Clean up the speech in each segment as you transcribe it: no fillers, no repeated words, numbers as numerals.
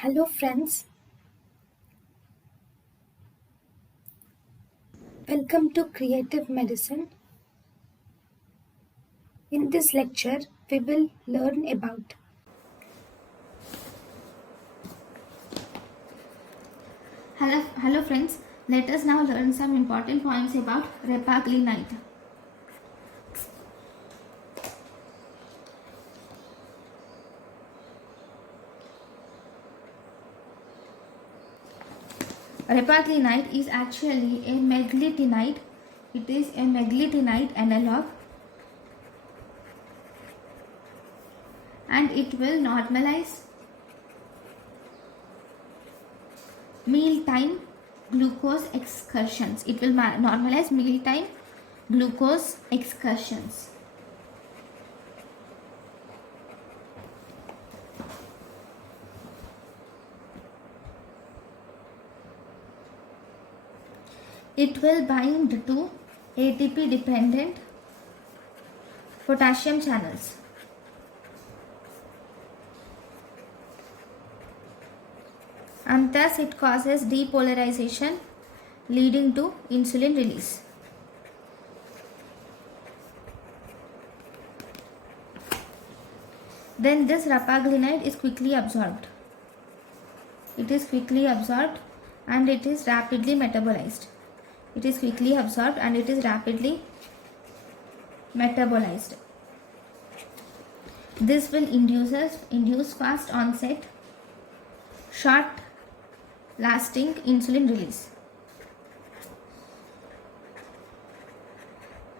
Hello friends, welcome to Creative Medicine. In this lecture, we will learn about Hello friends, let us now learn some important points about rapaglinide. Rapaglinide is actually a meglitinide. It is a meglitinide analog and it will normalize mealtime glucose excursions. It will normalize mealtime glucose excursions. It will bind to ATP dependent potassium channels. And thus it causes depolarization leading to insulin release. Then this rapaglinide is quickly absorbed. It is quickly absorbed and it is rapidly metabolized. It is quickly absorbed and it is rapidly metabolized. This will induce fast onset, short lasting insulin release.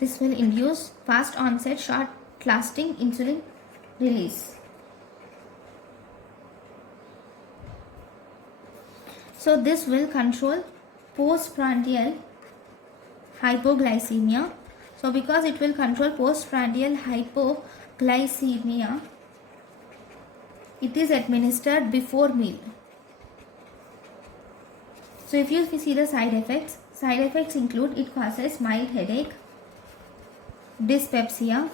This will induce fast onset, short lasting insulin release. So this will control postprandial hypoglycemia. So because it will control postprandial hypoglycemia, it is administered before meal. So if you see the side effects include it causes mild headache, dyspepsia,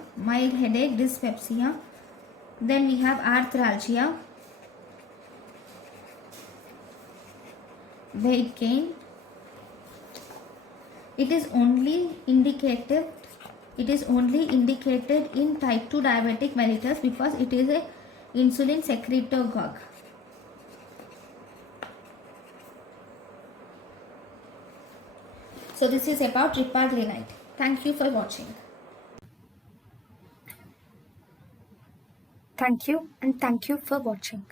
then we have arthralgia, weight gain. It is only indicated in type 2 diabetic mellitus because it is a insulin secretagogue. So this is about rapaglinide. Thank you for watching. thank you for watching.